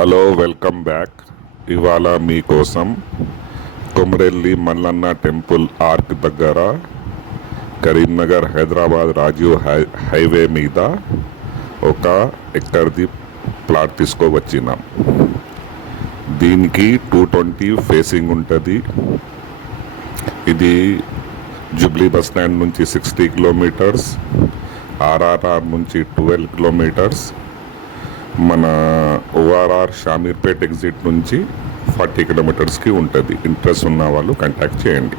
Hello, welcome back. ఇవాళ మీకోసం Komuravelli Mallanna temple arc దగ్గర కరీంనగర్ హైదరాబాద్ రాజీవ్ హైవే మీద ఒక ఎక్కడిది ప్లాట్ తీసుకోవచ్చినాం. దీనికి 220 ఫేసింగ్ ఉంటుంది. ఇది జూబ్లీ బస్ స్టాండ్ నుంచి 60 కిలోమీటర్స్, ఆర్ఆర్ఆర్ నుంచి 12 కిలోమీటర్స్, మన ఓఆర్ఆర్ షామీర్పేట్ ఎగ్జిట్ నుంచి 40 కిలోమీటర్స్కి ఉంటుంది. ఇంట్రెస్ట్ ఉన్న వాళ్ళు కాంటాక్ట్ చేయండి.